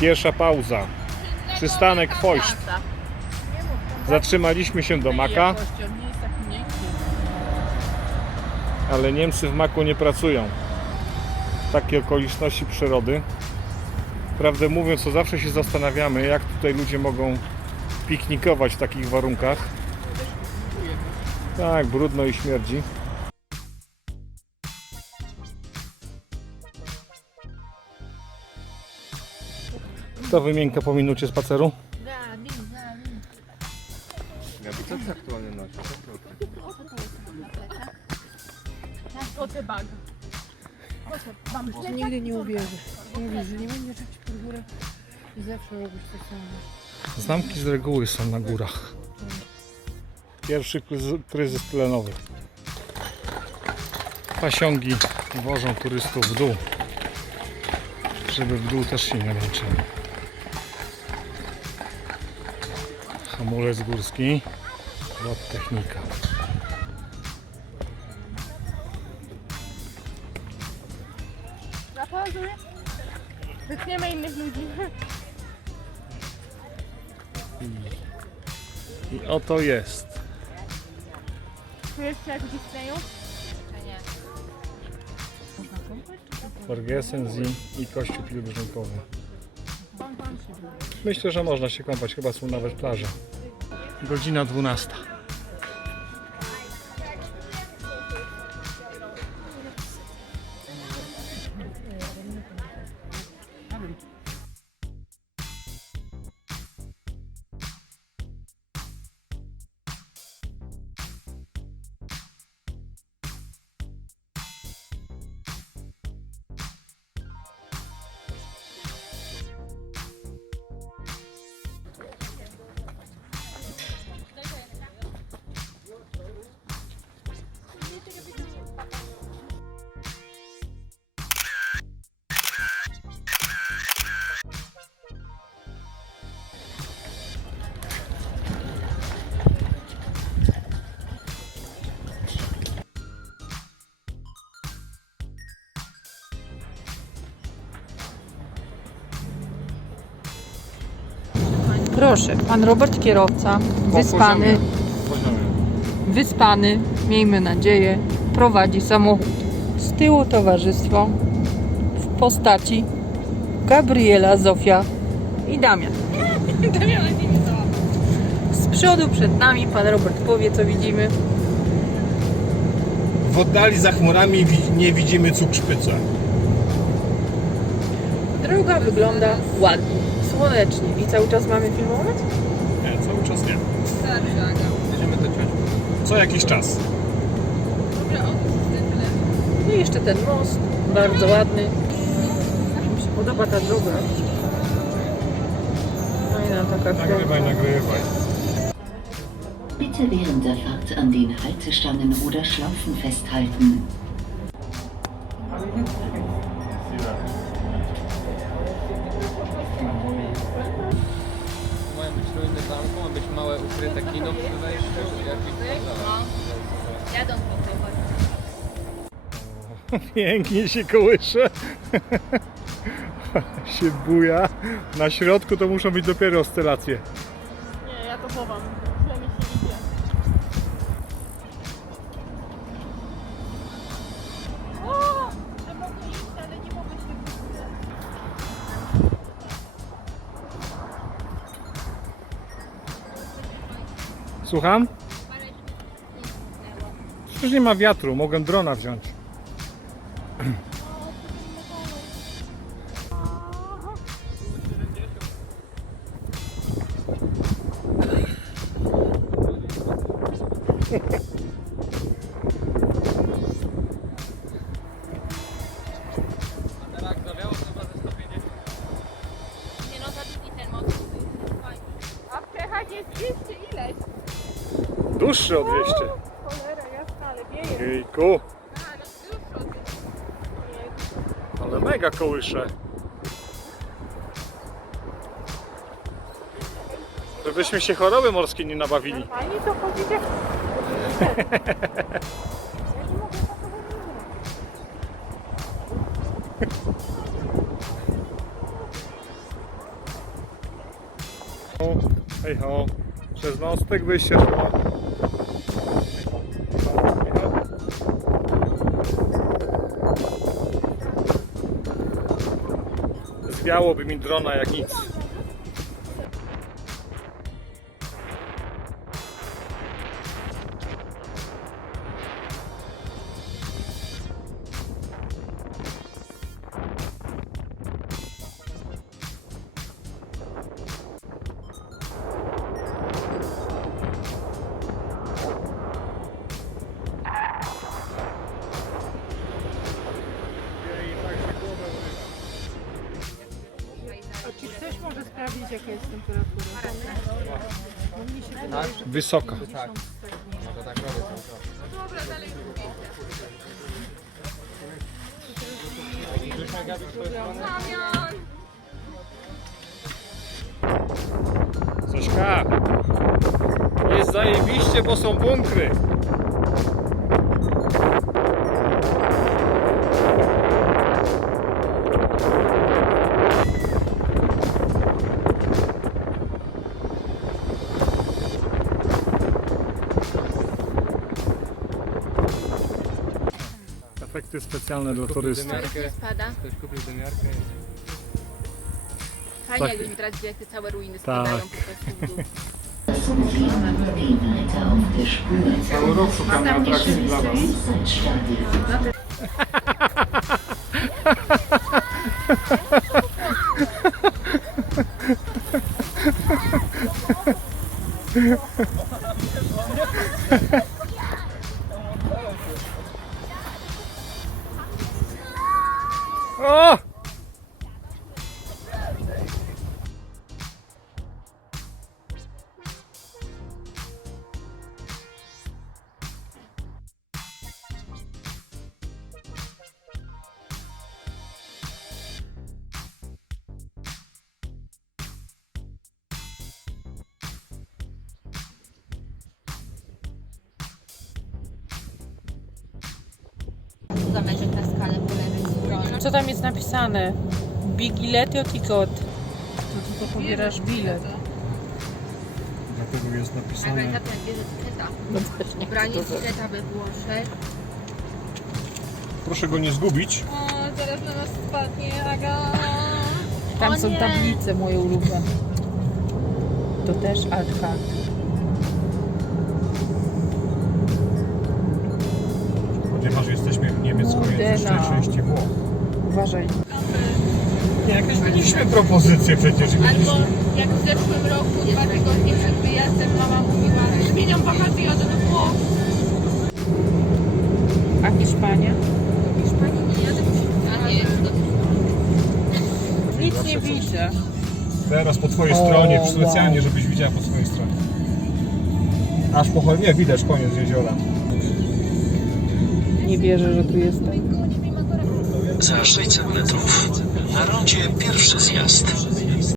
Pierwsza pauza. Przystanek Fojszt. Zatrzymaliśmy się do Maka, ale Niemcy w Maku nie pracują. Takie okoliczności przyrody. Prawdę mówiąc, to zawsze się zastanawiamy, jak tutaj ludzie mogą piknikować w takich warunkach. Tak, brudno i śmierdzi. Kto wymienka po minucie spaceru? Co ty aktualnie nosisz? O te bag. Nigdy nie uwierzę. Mówisz, że nie będziesz jechać pod górę i zawsze robisz to samo. Zamki z reguły są na górach. Pierwszy kryzy- kryzys tlenowy. Pasiągi wożą turystów w dół, żeby w dół też się nie męczyli. Hamulec górski, lot technika. Zapauzuję. Wytniemy innych ludzi. I oto jest. Czujesz się jak w Disneyu? Borgesens i, i kościół pielgrzymkowy. Myślę, że można się kąpać, chyba są nawet plaże. Godzina 12. Proszę, pan Robert kierowca, wyspany, wyspany, miejmy nadzieję, prowadzi samochód. Z tyłu towarzystwo w postaci Gabriela, Zofia i Damian. Z przodu przed nami pan Robert powie co widzimy. W oddali za chmurami wi- nie widzimy cukrzyca. Droga wygląda ładnie, słonecznie i cały czas mamy filmować? Nie, cały czas nie. Będziemy to ciąć. Co jakiś czas. No i jeszcze ten most, bardzo ładny. Mi się podoba ta droga. Fajna taka Nagrywaj, nagrywaj. Bitte während der Fahrt an den Haltestangen oder Schlaufen festhalten. Mają być ruiny zamku, ma być małe ukryte kino przy wejściu. Jakieś Jadą po to. Pięknie się kołysze. się buja. Na środku to muszą być dopiero oscylacje. Nie, ja to chowam. Słucham? Przecież nie ma wiatru, mogę drona wziąć. Dłuższy o 200. Cholera jasna, ale wieje. Jejku, ale mega kołysze. Żebyśmy się choroby morskie nie nabawili. Fajnie to chodzić jak... Hej ho, przez mostek byś się szło. Zwiałoby mi drona jak nic. Sprawdzić, jaka jest temperatura? Wysoka. Tak. No to tak robię cały czas. Zośka! Jest zajebiście, bo są bunkry. Efekty specjalne dla turystów. Dymiarkę, Spada. ktoś kupił dymiarkę. Fajnie, Tak. jakbyśmy teraz widzieli, jak te całe ruiny Tak. spadają po prostu w dół. Cały rok szukamy atrakcji dla Was. Zeitstadion. O! Zameczek na skalę po lewej stronie. Co tam jest napisane? Bigiletto Ticot. To tylko pobierasz bilet. Dlatego jest Nagraj zapiąć bierze etykieta. No właśnie. Branie etykieta we Włoszech. Proszę go nie zgubić. O, zaraz na nas spadnie, Aga. Tam O są nie. tablice moje ulubione. To też Altka. Ponieważ jesteśmy w niemieckojęzycznej Kurde, no. części Włoch. Uważaj. Nie, jakieś mieliśmy propozycje przecież. Albo jak w zeszłym roku, dwa tygodnie przed wyjazdem, mama mówiła, zmieniam wakacje, jadę do Włoch. A Hiszpania? Do Hiszpanii nie jadę, A nie, do Nic nie widzę. Teraz po twojej O, stronie, specjalnie, żebyś widziała po swojej stronie. Aż po nie, widać koniec jeziora. Nie wierzę, że tu jestem. Za 600 metrów na rondzie pierwszy zjazd.